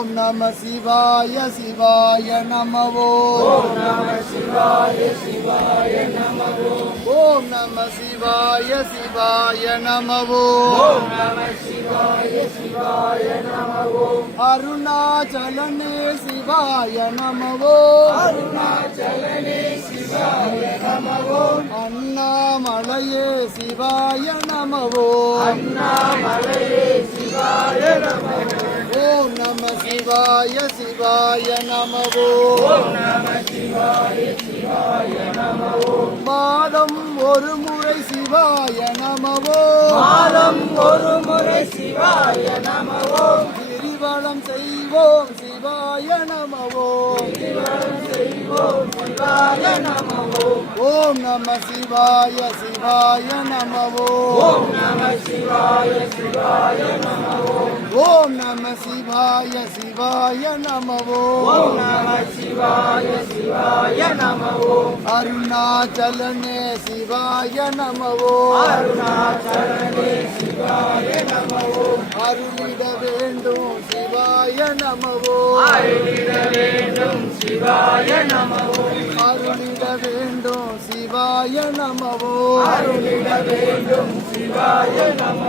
ஓம் நம சிவாய சிவாய நமவோ. ஓம் நம சிவாய சிவாய நமவோ. ஓம் நம சிவாய சிவாய நமவோ. ஓம் நம சிவாய சிவாய நமவோ. அருணாச்சலனே சிவாய நமவோ. அருணாச்சலனே சிவாய நமவோ. அண்ணாமலையே சிவாய நமவோ. அண்ணாமலையே சிவாய நமவோ. ஓம் நம சிவாய சிவாய நமவோ. ஓம் நம சிவாய சிவாய நமவோ. மாதம் ஒரு முறை சிவாய நமவோ. மாதம் ஒரு முறை சிவாய நமவோ. கிரிவலம் செய்வோம் சிவாய நமவோ. கிரிவலம் செய்வோம் சிவாய நமவோ. ஓம் நம சிவாய சிவாய நமவோ. ஓம் நம சிவாய சிவாய நமவோ. ஓம் நம சிவாய சிவாய நமவோ. ஓம் நம சிவாய சிவாய நமவோ. அருணாச்சலனே சிவாய நமவோ. அருணாச்சலனே சிவாய நமவோ. அருளிட வேண்டும் சிவாய நமவோ. அருளிட வேண்டும் சிவாய நமவோ. அருளிட வேண்டும் சிவாய நமவோ. அருளிட வேண்டும் சிவாய நமவோ.